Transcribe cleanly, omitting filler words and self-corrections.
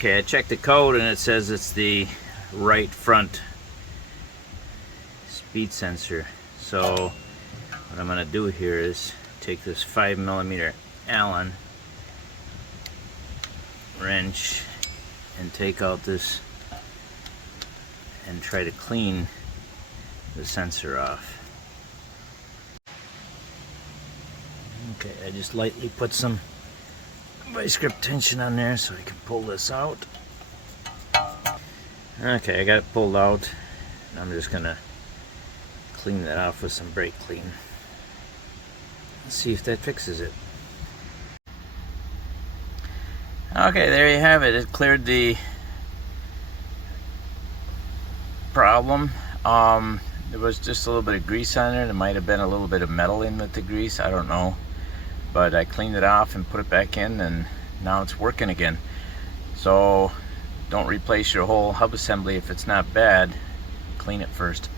Okay, I checked the code and it says it's the right front speed sensor. So what I'm going to do here is take this 5mm Allen wrench and take out this and try to clean the sensor off. Okay, I just lightly put some vice grip tension on there so I can pull this out. Okay, I got it pulled out. I'm just gonna clean that off with some brake clean. Let's see if that fixes it. Okay, there you have it. It cleared the problem. There was just a little bit of grease on there. There might have been a little bit of metal in with the grease. I don't know. But I cleaned it off and put it back in, and now it's working again. So don't replace your whole hub assembly if it's not bad. Clean it first.